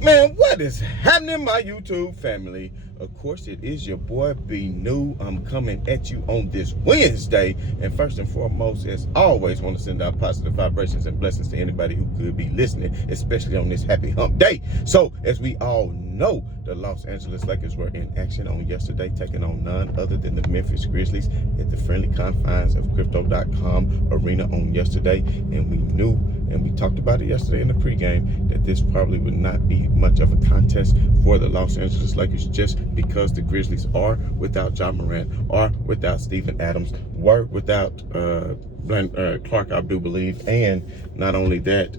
Man, what is happening, my YouTube family? Of course, it is your boy B New. I'm coming at you on this Wednesday. And first and foremost, as always, want to send out positive vibrations and blessings to anybody who could be listening, especially on this happy hump day. So, as we all know, the Los Angeles Lakers were in action on yesterday, taking on none other than the Memphis Grizzlies at the friendly confines of Crypto.com arena on yesterday. And we knew, and we talked about it yesterday in the pregame, that this probably would not be much of a contest for the Los Angeles Lakers, just because the Grizzlies are without Ja Morant, are without Steven Adams, were without Clark, I do believe, and not only that,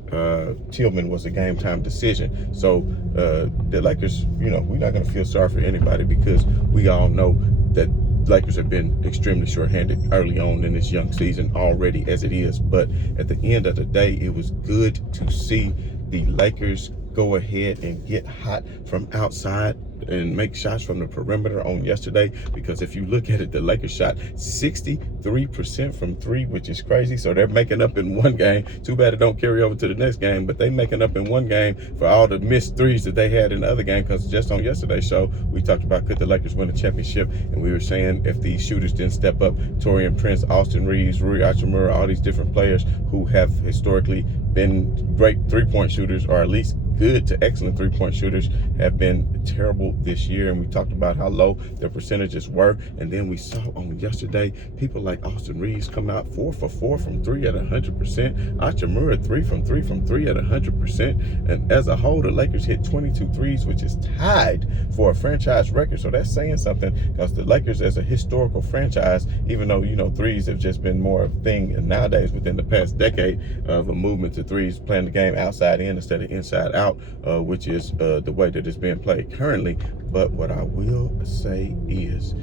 Tillman was a game time decision. So the Lakers, we're not going to feel sorry for anybody, because we all know that Lakers have been extremely short-handed early on in this young season already as it is. But at the end of the day, it was good to see the Lakers go ahead and get hot from outside and make shots from the perimeter on yesterday, because if you look at it, the Lakers shot 63% from three, which is crazy. So they're making up in one game. Too bad it don't carry over to the next game, but they making up in one game for all the missed threes that they had in the other game. Because just on yesterday's show, we talked about, could the Lakers win a championship, and we were saying if these shooters didn't step up, Taurean Prince, Austin Reeves, Rui Hachimura, all these different players who have historically been great three-point shooters, or at least good to excellent three-point shooters, have been terrible this year. And we talked about how low their percentages were. And then we saw on yesterday people like Austin Reeves come out 4 for 4 from three at 100%. Hachimura 3 from 3 at 100%. And as a whole, the Lakers hit 22 threes, which is tied for a franchise record. So that's saying something, because the Lakers, as a historical franchise, even though, threes have just been more of a thing nowadays within the past decade of a movement to threes, playing the game outside in instead of inside out, which is the way that it's being played currently. But what I will say is,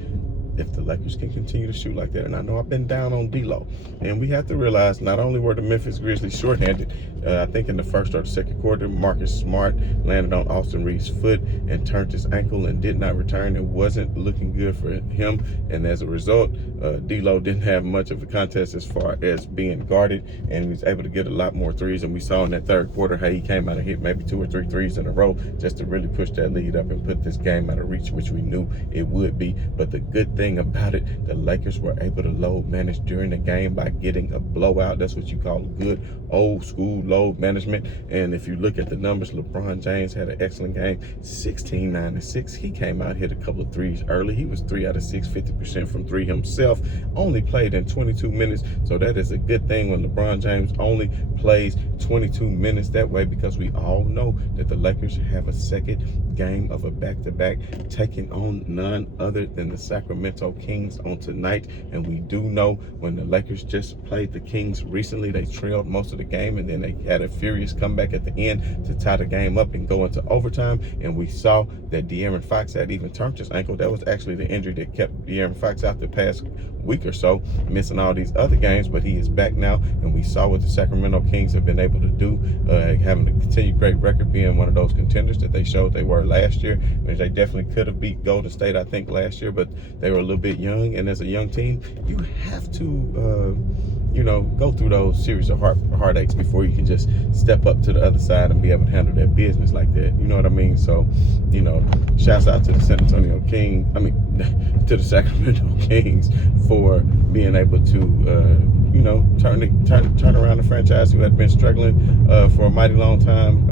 if the Lakers can continue to shoot like that, and I know I've been down on D-Lo, and we have to realize not only were the Memphis Grizzlies shorthanded, I think in the first or the second quarter, Marcus Smart landed on Austin Reeves' foot and turned his ankle and did not return. It wasn't looking good for him, and as a result, D-Lo didn't have much of a contest as far as being guarded, and he was able to get a lot more threes. And we saw in that third quarter how he came out and hit maybe 2 or 3 threes in a row just to really push that lead up and put this game out of reach, which we knew it would be. But the good thing about it, the Lakers were able to load manage during the game by getting a blowout. That's what you call good old school load management. And if you look at the numbers, LeBron James had an excellent game, 16, 9, and 6. He came out, hit a couple of threes early. He was 3 out of 6, 50% from three himself. Only played in 22 minutes. So that is a good thing when LeBron James only plays 22 minutes that way, because we all know that the Lakers have a second game of a back-to-back, taking on none other than the Sacramento Kings on tonight. And we do know when the Lakers just played the Kings recently, they trailed most of the game, and then they had a furious comeback at the end to tie the game up and go into overtime. And we saw that De'Aaron Fox had even turned his ankle. That was actually the injury that kept De'Aaron Fox out the past week or so, missing all these other games, but he is back now. And we saw what the Sacramento Kings have been able to do, having a continued great record, being one of those contenders that they showed they were last year. Which they definitely could have beat Golden State, I think, last year, but they were a little bit young. And as a young team, you have to go through those series of heartaches before you can just step up to the other side and be able to handle their business like that. You know what I mean? So, shouts out to the to the Sacramento Kings for being able to, turn around the franchise who had been struggling for a mighty long time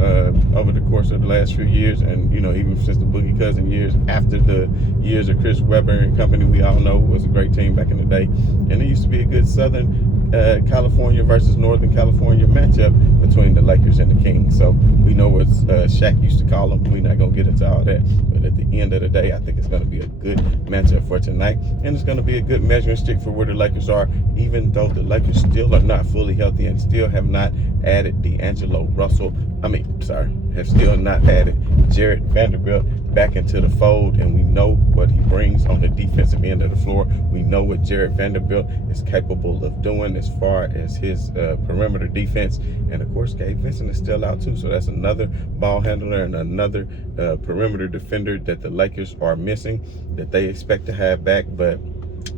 over the course of the last few years. And, even since the Boogie Cousin years, after the years of Chris Webber and company, we all know was a great team back in the day. And it used to be a good Southern California versus Northern California matchup between the Lakers and the Kings. So we know what Shaq used to call them. We're not going to get into all that. But at the end of the day, I think it's going to be a good matchup for tonight. And it's going to be a good measuring stick for where the Lakers are, even though the Lakers still are not fully healthy and still have not added D'Angelo Russell. Have still not added Jarrett Vanderbilt back into the fold, and we know what he brings on the defensive end of the floor. We know what Jarrett Vanderbilt is capable of doing as far as his perimeter defense. And of course, Gabe Vincent is still out too, so that's another ball handler and another perimeter defender that the Lakers are missing, that they expect to have back. But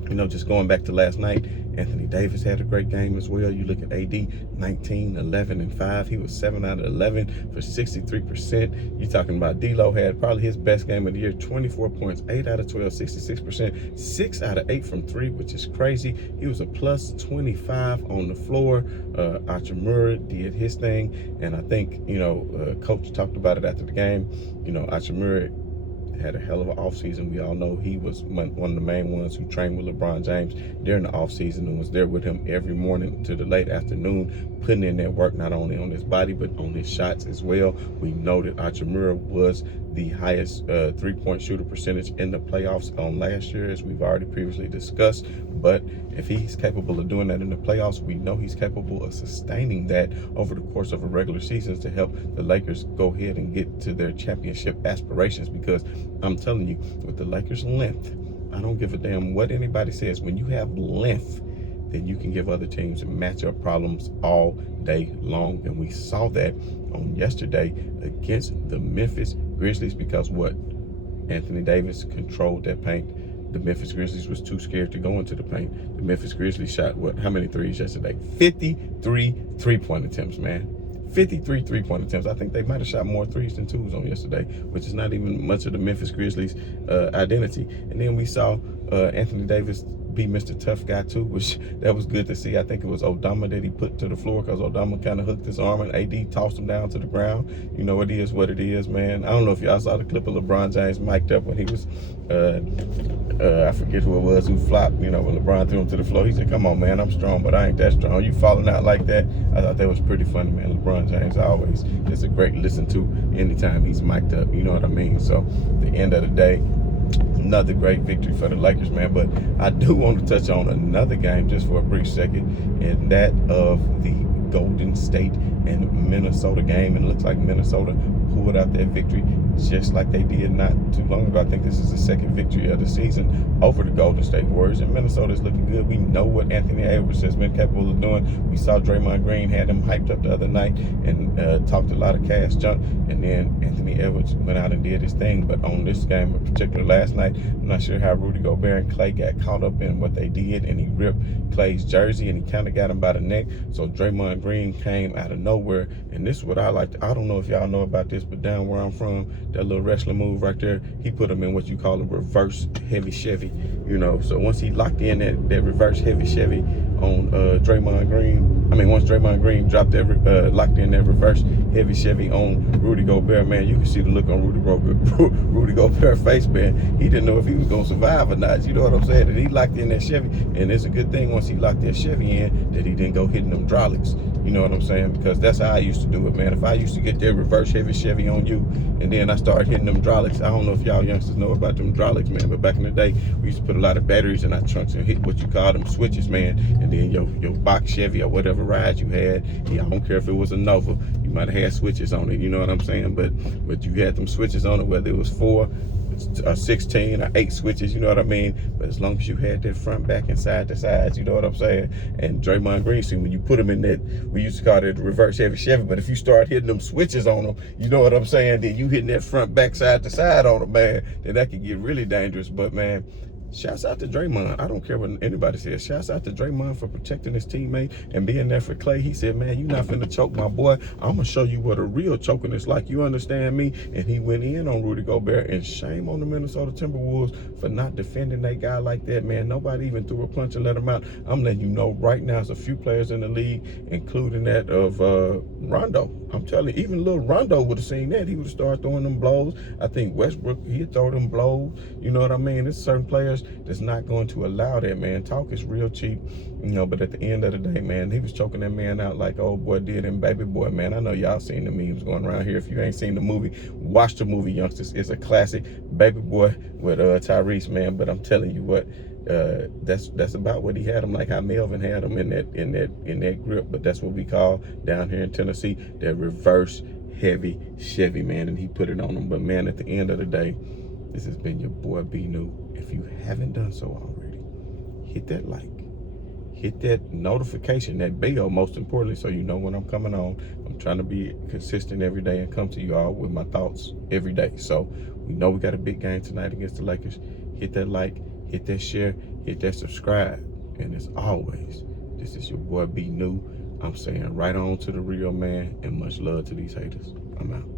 Just going back to last night, Anthony Davis had a great game as well. You look at AD, 19, 11, and 5. He was 7 out of 11 for 63%. You're talking about D'Lo had probably his best game of the year, 24 points, 8 out of 12, 66%, 6 out of 8 from 3, which is crazy. He was a plus 25 on the floor. Hachimura did his thing, and I think, Coach talked about it after the game. Hachimura had a hell of an offseason. We all know he was one of the main ones who trained with LeBron James during the offseason and was there with him every morning to the late afternoon, putting in that work not only on his body but on his shots as well. We know that Hachimura was the highest three-point shooter percentage in the playoffs on last year, as we've already previously discussed. But if he's capable of doing that in the playoffs, we know he's capable of sustaining that over the course of a regular season to help the Lakers go ahead and get to their championship aspirations. Because I'm telling you, with the Lakers' length, I don't give a damn what anybody says. When you have length, then you can give other teams matchup problems all day long. And we saw that on yesterday against the Memphis Grizzlies, because Anthony Davis controlled that paint. The Memphis Grizzlies was too scared to go into the paint. The Memphis Grizzlies shot how many threes yesterday? 53 three-point attempts, man. 53 three-point attempts. I think they might have shot more threes than twos on yesterday, which is not even much of the Memphis Grizzlies identity. And then we saw Anthony Davis be Mr. Tough Guy too, which that was good to see. I think it was Odama that he put to the floor, because Odama kind of hooked his arm and AD tossed him down to the ground. It is what it is, man. I don't know if y'all saw the clip of LeBron James mic'd up when he was, I forget who it was who flopped, when LeBron threw him to the floor. He said, "Come on, man, I'm strong, but I ain't that strong. You falling out like that?" I thought that was pretty funny, man. LeBron James always is a great listen to anytime he's mic'd up, you know what I mean? So at the end of the day, another great victory for the Lakers, man. But I do want to touch on another game just for a brief second, and that of the Golden State and Minnesota game. And it looks like Minnesota pulled out that victory just like they did not too long ago. I think this is the second victory of the season over the Golden State Warriors, and Minnesota is looking good. We know what Anthony Edwards has been capable of doing. We saw Draymond Green had him hyped up the other night and talked a lot of cash junk, and then Anthony Edwards went out and did his thing. But on this game in particular last night, I'm not sure how Rudy Gobert and Clay got caught up in what they did, and he ripped Clay's jersey and he kind of got him by the neck. So Draymond Green came out of nowhere, and this is what I like. I don't know if y'all know about this, but down where I'm from, that little wrestling move right there, he put him in what you call a reverse heavy Chevy. So once he locked in that reverse heavy Chevy on Draymond Green, once Draymond Green dropped that locked in that reverse heavy Chevy on Rudy Gobert, man, you can see the look on Rudy Gobert's face, man. He didn't know if he was gonna survive or not. You know what I'm saying? And he locked in that Chevy, and it's a good thing once he locked that Chevy in that he didn't go hitting them Droxics. You know what I'm saying? Because that's how I used to do it, man. If I used to get that reverse heavy Chevy on you, and then I started hitting them Droxics. I don't know if y'all youngsters know about them Droxics, man, but back in the day, we used to put a lot of batteries in our trunks and hit what you call them switches, man. And then your box Chevy or whatever ride you had, I don't care if it was a Nova, you might have had switches on it. You know what I'm saying? But you had them switches on it, whether it was 4, 16 or 8 switches, you know what I mean? But as long as you had that front, back, and side to sides, you know what I'm saying? And Draymond Green, see, when you put him in that, we used to call it reverse heavy Chevy, but if you start hitting them switches on them, you know what I'm saying? Then you hitting that front, back, side to side on them, man, then that could get really dangerous. But man, shouts out to Draymond. I don't care what anybody says. Shouts out to Draymond for protecting his teammate and being there for Clay. He said, "Man, you're not finna choke my boy. I'm gonna show you what a real choking is like. You understand me?" And he went in on Rudy Gobert, and shame on the Minnesota Timberwolves for not defending that guy like that, man. Nobody even threw a punch and let him out. I'm letting you know right now, there's a few players in the league, including that of Rondo. I'm telling you, even little Rondo would have seen that. He would have started throwing them blows. I think Westbrook, he'd throw them blows. You know what I mean? There's certain players that's not going to allow that, man. Talk is real cheap, but at the end of the day, man, he was choking that man out like old boy did in Baby Boy, man. I know y'all seen the memes going around here. If you ain't seen the movie, watch the movie, youngsters. It's a classic. Baby Boy with Tyrese, man. But I'm telling you what, that's about what he had him, like how Melvin had him in that grip. But that's what we call down here in Tennessee that reverse heavy Chevy, man. And he put it on him. But man, at the end of the day, this has been your boy B New. If you haven't done so already, hit that like, hit that notification, that bell, most importantly, so you know when I'm coming on. I'm trying to be consistent every day and come to you all with my thoughts every day. So we know we got a big game tonight against the Lakers. Hit that like, hit that share, hit that subscribe. And as always, this is your boy B New. I'm saying right on to the real man, and much love to these haters. I'm out.